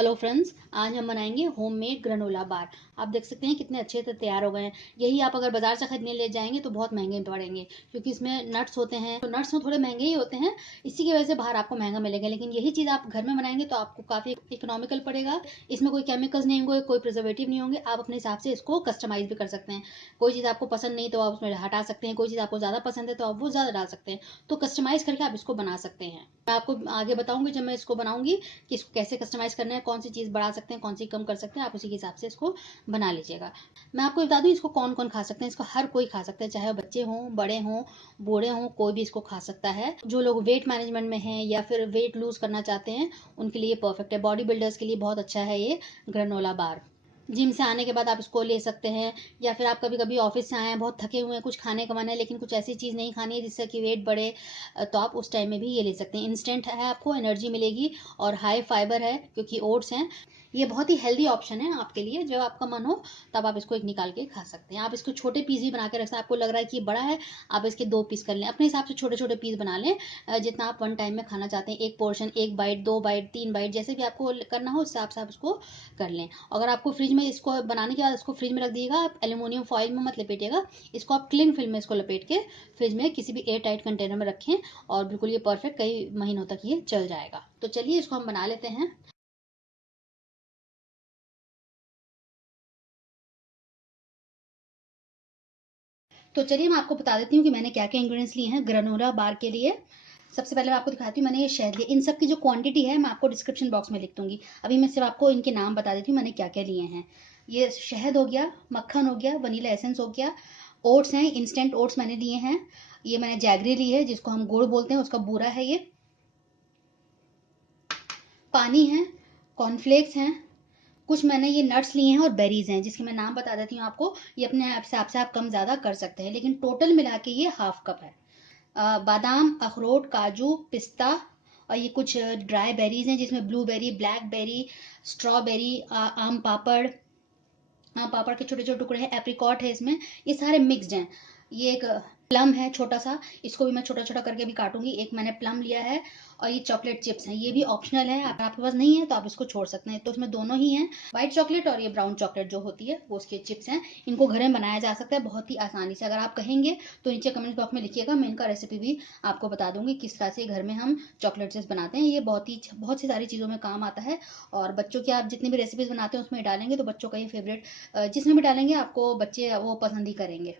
Hello friends, आज हम बनाएंगे होममेड ग्रेनोला बार। आप देख सकते हैं कितने अच्छे से तैयार हो गए हैं। यही आप अगर बाजार से खरीदने ले जाएंगे तो बहुत महंगे पड़ेंगे, क्योंकि इसमें नट्स होते हैं। तो नट्स में थोड़े महंगे ही होते हैं, इसी की वजह से बाहर आपको महंगा मिलेगा। लेकिन यही चीज़ आप घर में बनाएंगे तो आपको काफ़ी इकोनॉमिकल पड़ेगा। इसमें कोई केमिकल्स नहीं होंगे, कोई प्रिजर्वेटिव नहीं होंगे। आप अपने हिसाब से इसको कस्टमाइज भी कर सकते हैं। कोई चीज़ आपको पसंद नहीं तो आप उसमें हटा सकते हैं, कोई चीज़ आपको ज़्यादा पसंद है तो आप वो ज़्यादा डाल सकते हैं। तो कस्टमाइज करके आप इसको बना सकते हैं। मैं आपको आगे बताऊंगी जब मैं इसको बनाऊंगी कि इसको कैसे कस्टमाइज करना है, कौन सी चीज़ बढ़ा सकते हैं, कौन सी कम कर सकते हैं। आप उसी के हिसाब से इसको बना लीजिएगा। मैं आपको बता दूं इसको कौन कौन खा सकते हैं। इसको हर कोई खा सकता है, चाहे बच्चे हों, बड़े हों, बूढ़े हों, कोई भी इसको खा सकता है। जो लोग वेट मैनेजमेंट में हैं या फिर वेट लूज करना चाहते हैं उनके लिए परफेक्ट है। बॉडी बिल्डर्स के लिए बहुत अच्छा है ये ग्रेनोला बार। जिम से आने के बाद आप इसको ले सकते हैं, या फिर आप कभी कभी ऑफिस से आए हैं, बहुत थके हुए हैं, कुछ खाने का मन है लेकिन कुछ ऐसी चीज़ नहीं खानी है जिससे कि वेट बढ़े, तो आप उस टाइम में भी ये ले सकते हैं। इंस्टेंट है, आपको एनर्जी मिलेगी और हाई फाइबर है क्योंकि ओट्स हैं। ये बहुत ही हेल्दी ऑप्शन है आपके लिए। जब आपका मन हो तब आप इसको एक निकाल के खा सकते हैं। आप इसको छोटे पीस भी बना के रख सकते हैं। आपको लग रहा है कि ये बड़ा है, आप इसके 2 पीस कर लें। अपने हिसाब से छोटे छोटे पीस बना लें, जितना आप वन टाइम में खाना चाहते हैं। एक पोर्शन, 1 बाइट, 2 बाइट, 3 बाइट, जैसे भी आपको करना हो उस हिसाब से आप इसको कर लें। अगर आपको फ्रिज में इसको बनाने के बाद इसको फ्रिज में रख दिएगा, आप एल्यूमिनियम फॉइल में मत लपेटिएगा। इसको आप क्लिंग फिल्म में इसको लपेट के फ्रिज में किसी भी एयर टाइट कंटेनर में रखें और बिल्कुल ये परफेक्ट कई महीनों तक ये चल जाएगा। तो चलिए इसको हम बना लेते हैं। तो चलिए मैं आपको बता देती हूँ कि मैंने क्या क्या इंग्रेडिएंट्स लिए हैं ग्रेनोला बार के लिए। सबसे पहले मैं आपको दिखाती हूँ, मैंने ये शहद लिए। इन सब की जो क्वांटिटी है मैं आपको डिस्क्रिप्शन बॉक्स में लिख दूंगी। अभी मैं सिर्फ आपको इनके नाम बता देती हूँ मैंने क्या क्या लिए हैं। ये शहद हो गया, मक्खन हो गया, वनीला एसेंस हो गया, ओट्स हैं, इंस्टेंट ओट्स मैंने लिए हैं। ये मैंने जैगरी ली है जिसको हम गुड़ बोलते हैं, उसका बूरा है ये। पानी है, कॉर्नफ्लेक्स हैं, कुछ मैंने ये नट्स लिए हैं और बेरीज हैं जिसके मैं नाम बता देती हूँ आपको। ये अपने हिसाब से आप कम ज़्यादा कर सकते हैं, लेकिन टोटल मिला के ये हाफ कप है। बादाम, अखरोट, काजू, पिस्ता, और ये कुछ ड्राई बेरीज हैं जिसमें ब्लूबेरी, ब्लैकबेरी, स्ट्रॉबेरी, आम पापड़, आम पापड़ के छोटे छोटे टुकड़े हैं, एप्रिकॉट है इसमें। ये सारे मिक्सड हैं। ये एक प्लम है छोटा सा, इसको भी मैं छोटा छोटा करके भी काटूंगी। एक मैंने प्लम लिया है। और ये चॉकलेट चिप्स हैं, ये भी ऑप्शनल है, अगर आपके पास नहीं है तो आप इसको छोड़ सकते हैं। तो इसमें दोनों ही हैं, व्हाइट चॉकलेट और ये ब्राउन चॉकलेट जो होती है वो उसके चिप्स हैं। इनको घर में बनाया जा सकता है बहुत ही आसानी से। अगर आप कहेंगे तो नीचे कमेंट बॉक्स में लिखिएगा, मैं इनका रेसिपी भी आपको बता दूंगी किस तरह से घर में हम चॉकलेट चिप्स बनाते हैं। ये बहुत सी सारी चीज़ों में काम आता है। और बच्चों की आप जितनी भी रेसिपीज बनाते हैं उसमें डालेंगे तो बच्चों का ये फेवरेट, जिसमें भी डालेंगे आपको बच्चे वो पसंद ही करेंगे।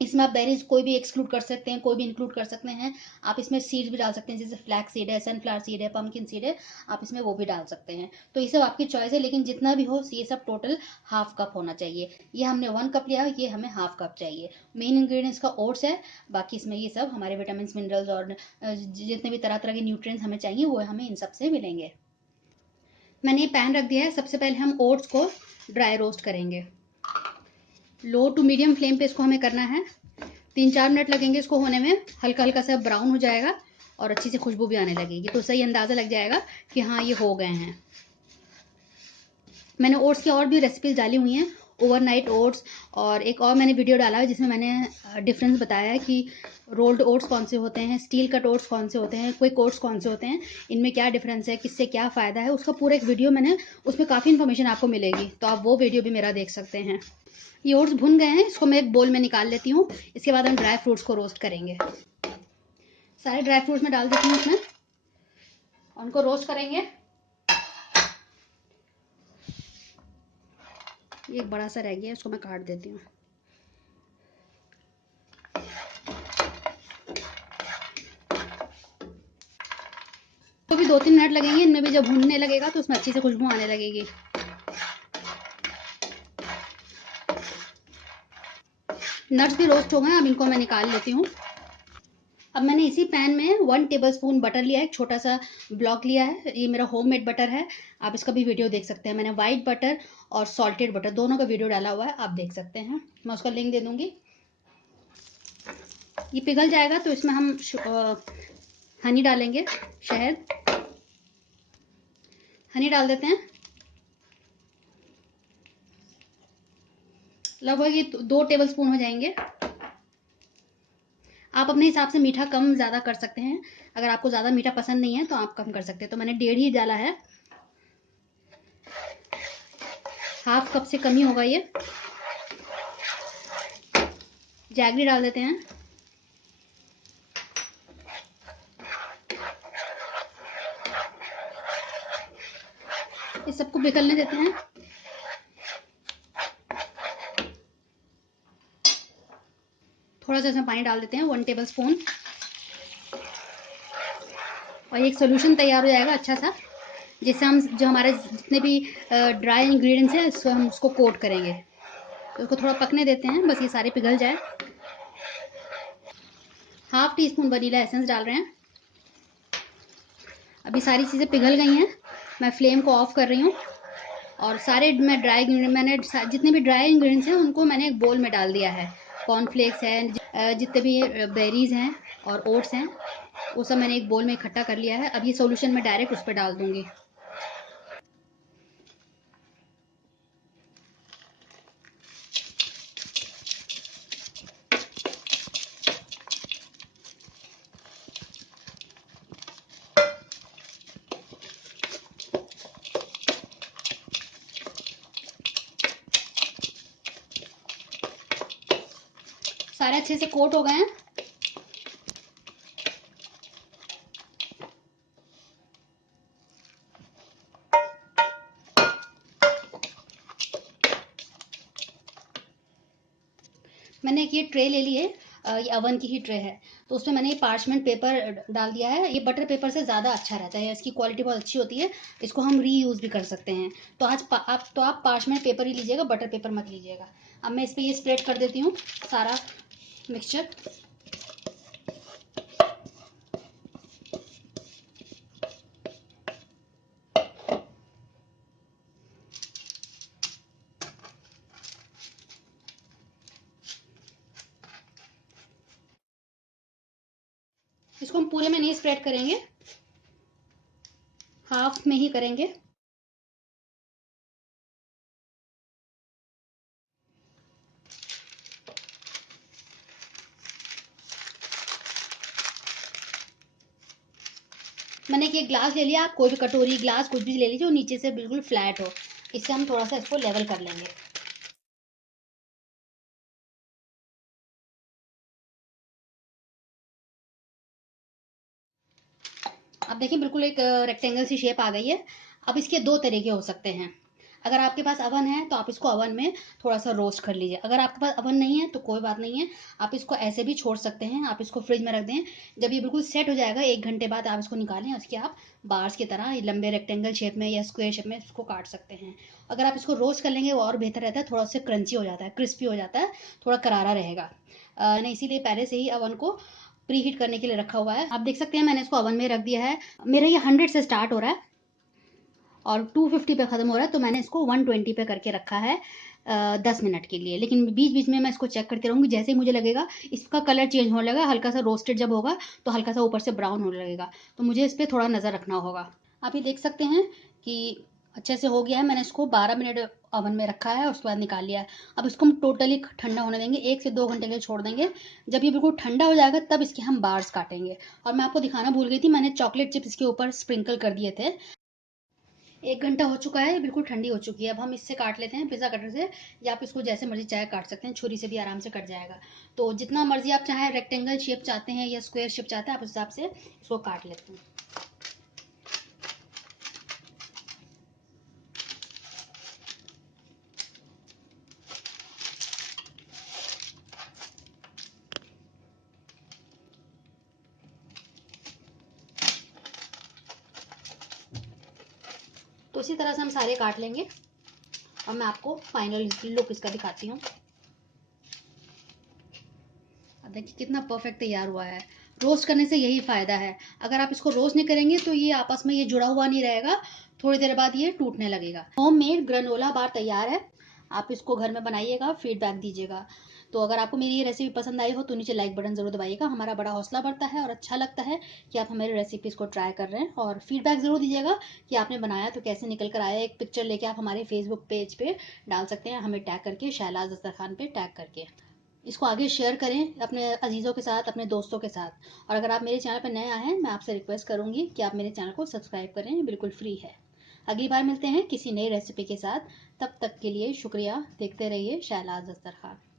इसमें आप बेरीज कोई भी एक्सक्लूड कर सकते हैं, कोई भी इंक्लूड कर सकते हैं। आप इसमें सीड्स भी डाल सकते हैं, जैसे फ्लैक्स सीड है, सनफ्लावर सीड है, पम्पकिन सीड है, आप इसमें वो भी डाल सकते हैं। तो ये सब आपकी चॉइस है, लेकिन जितना भी हो ये सब टोटल हाफ कप होना चाहिए। ये हमने 1 कप लिया, ये हमें हाफ कप चाहिए। मेन इंग्रेडिएंट्स का ओट्स है, बाकी इसमें ये सब हमारे विटामिन मिनरल्स और जितने भी तरह तरह के न्यूट्रिएंट्स हमें चाहिए वो हमें इन सब से मिलेंगे। मैंने ये पैन रख दिया है। सबसे पहले हम ओट्स को ड्राई रोस्ट करेंगे। लो टू मीडियम फ्लेम पे इसको हमें करना है। 3-4 मिनट लगेंगे इसको होने में। हल्का हल्का सा ब्राउन हो जाएगा और अच्छी सी खुशबू भी आने लगेगी, तो सही अंदाज़ा लग जाएगा कि हाँ ये हो गए हैं। मैंने ओट्स की और भी रेसिपीज डाली हुई हैं, ओवरनाइट ओट्स, और एक और मैंने वीडियो डाला है जिसमें मैंने डिफरेंस बताया है कि रोल्ड ओट्स कौन से होते हैं, स्टील कट ओट्स कौन से होते हैं, क्विक ओट्स कौन से होते हैं, इनमें क्या डिफरेंस है, किससे क्या फ़ायदा है, उसका पूरा एक वीडियो मैंने, उसमें काफ़ी इन्फॉर्मेशन आपको मिलेगी, तो आप वो वीडियो भी मेरा देख सकते हैं। ये ओट्स भुन गए हैं, इसको मैं एक बोल में निकाल लेती हूँ। इसके बाद हम ड्राई फ्रूट्स को रोस्ट करेंगे। सारे ड्राई फ्रूट्स में डाल देती हूँ उसमें, उनको रोस्ट करेंगे। ये एक बड़ा सा रह गया, इसको मैं काट देती हूँ। तो भी 2-3 मिनट लगेंगे, इनमें भी जब भूनने लगेगा तो उसमें अच्छी से खुशबू आने लगेगी। नट्स भी रोस्ट हो गए, अब इनको मैं निकाल लेती हूँ। अब मैंने इसी पैन में 1 टेबलस्पून बटर लिया है, एक छोटा सा ब्लॉक लिया है। ये मेरा होममेड बटर है, आप इसका भी वीडियो देख सकते हैं। मैंने वाइट बटर और सॉल्टेड बटर दोनों का वीडियो डाला हुआ है, आप देख सकते हैं। मैं उसका लिंक दे दूंगी। ये पिघल जाएगा तो इसमें हम हनी डालेंगे, शहद, हनी डाल देते हैं। लगभग ये 2 टेबलस्पून हो जाएंगे। आप अपने हिसाब से मीठा कम ज़्यादा कर सकते हैं, अगर आपको ज़्यादा मीठा पसंद नहीं है तो आप कम कर सकते हैं। तो मैंने 1.5 ही डाला है। हाफ कप से कम ही होगा ये। जैगरी डाल देते हैं। इस सबको बिखरने देते हैं। थोड़ा सा इसमें पानी डाल देते हैं, 1 टेबल स्पून। और एक सोल्यूशन तैयार हो जाएगा अच्छा सा, जिससे हम जो हमारे जितने भी ड्राई इंग्रेडिएंट्स हैं इसको हम उसको कोट करेंगे। तो उसको थोड़ा पकने देते हैं, बस ये सारे पिघल जाए। Half tea spoon vanilla essence डाल रहे हैं। अभी सारी चीज़ें पिघल गई हैं, मैं फ्लेम को ऑफ कर रही हूँ। और सारे मैंने जितने भी ड्राई इंग्रेडिएंट्स हैं उनको मैंने एक बोल में डाल दिया है। कॉर्नफ्लेक्स है, जितने भी बेरीज हैं और ओट्स हैं, वो सब मैंने एक बोल में इकट्ठा कर लिया है। अब ये सॉल्यूशन मैं डायरेक्ट उस पर डाल दूंगी। सारे अच्छे से कोट हो गए हैं। मैंने एक ये ट्रे ले ली है, ये अवन की ही ट्रे है। तो उसमें मैंने ये पार्चमेंट पेपर डाल दिया है। ये बटर पेपर से ज़्यादा अच्छा रहता है, इसकी क्वालिटी बहुत अच्छी होती है। इसको हम रीयूज़ भी कर सकते हैं। तो आप पार्चमेंट पेपर ही लीजिएगा, बटर पेपर मत लीजिएगा। अब मैं इस पर ये स्प्रेड कर देती हूँ सारा मिक्सचर। इसको हम पूरे में नहीं स्प्रेड करेंगे, हाफ में ही करेंगे। मैंने एक ग्लास ले लिया, आप कोई भी कटोरी ग्लास कुछ भी ले लीजिए, और नीचे से बिल्कुल फ्लैट हो। इससे हम थोड़ा सा इसको लेवल कर लेंगे। अब देखिए बिल्कुल एक रेक्टेंगल सी शेप आ गई है। अब इसके दो तरीके हो सकते हैं। अगर आपके पास अवन है तो आप इसको अवन में थोड़ा सा रोस्ट कर लीजिए। अगर आपके पास अवन नहीं है तो कोई बात नहीं है, आप इसको ऐसे भी छोड़ सकते हैं। आप इसको फ्रिज में रख दें, जब ये बिल्कुल सेट हो जाएगा 1 घंटे बाद आप इसको निकालें। उसके आप बार्स की तरह लंबे रेक्टेंगल शेप में या स्क्वायर शेप में इसको काट सकते हैं। अगर आप इसको रोस्ट कर लेंगे वो और बेहतर रहता है, थोड़ा उससे क्रंची हो जाता है, क्रिस्पी हो जाता है, थोड़ा करारा रहेगा। मैंने इसीलिए पहले से ही अवन को प्री हीट करने के लिए रखा हुआ है। आप देख सकते हैं मैंने इसको अवन में रख दिया है। मेरा ये 100 से स्टार्ट हो रहा है और 250 पे ख़त्म हो रहा है, तो मैंने इसको 120 पे करके रखा है 10 मिनट के लिए। लेकिन बीच बीच में मैं इसको चेक करती रहूँगी, जैसे ही मुझे लगेगा इसका कलर चेंज होने लगेगा, हल्का सा रोस्टेड जब होगा तो हल्का सा ऊपर से ब्राउन होने लगेगा, तो मुझे इस पर थोड़ा नज़र रखना होगा। आप ये देख सकते हैं कि अच्छे से हो गया है। मैंने इसको 12 मिनट ओवन में रखा है और उसके बाद निकाल लिया है। अब इसको हम टोटली ठंडा होने देंगे, 1 से 2 घंटे के लिए छोड़ देंगे। जब ये बिल्कुल ठंडा हो जाएगा तब इसके हम बार्स काटेंगे। और मैं आपको दिखाना भूल गई थी, मैंने चॉकलेट चिप्स इसके ऊपर स्प्रिंकल कर दिए थे। 1 घंटा हो चुका है, बिल्कुल ठंडी हो चुकी है। अब हम इससे काट लेते हैं पिज़्ज़ा कटर से, या आप इसको जैसे मर्जी चाहे काट सकते हैं, छुरी से भी आराम से कट जाएगा। तो जितना मर्जी आप चाहे रेक्टेंगल शेप चाहते हैं या स्क्वायर शेप चाहते हैं, आप उस हिसाब से इसको काट लेते हैं। तो इसी तरह से हम सारे काट लेंगे और मैं आपको फाइनल लुक इसका दिखाती हूँ। अब देखिए कितना परफेक्ट तैयार हुआ है। रोस्ट करने से यही फ़ायदा है, अगर आप इसको रोस्ट नहीं करेंगे तो ये आपस में ये जुड़ा हुआ नहीं रहेगा, थोड़ी देर बाद ये टूटने लगेगा। होममेड ग्रेनोला बार तैयार है, आप इसको घर में बनाइएगा, फीडबैक दीजिएगा। तो अगर आपको मेरी ये रेसिपी पसंद आई हो तो नीचे लाइक बटन ज़रूर दबाइएगा, हमारा बड़ा हौसला बढ़ता है और अच्छा लगता है कि आप हमारी रेसिपीज़ को ट्राई कर रहे हैं। और फीडबैक ज़रूर दीजिएगा कि आपने बनाया तो कैसे निकल कर आया। एक पिक्चर लेके आप हमारे फेसबुक पेज पे डाल सकते हैं, हमें टैग करके, शहलाज दस्तरखान पे टैग करके। इसको आगे शेयर करें अपने अजीज़ों के साथ, अपने दोस्तों के साथ। और अगर आप मेरे चैनल पर नए आए हैं, मैं आपसे रिक्वेस्ट करूँगी कि आप मेरे चैनल को सब्सक्राइब करें, बिल्कुल फ्री है। अगली बार मिलते हैं किसी नई रेसिपी के साथ। तब तक के लिए शुक्रिया। देखते रहिए शहलाज दस्तरखान।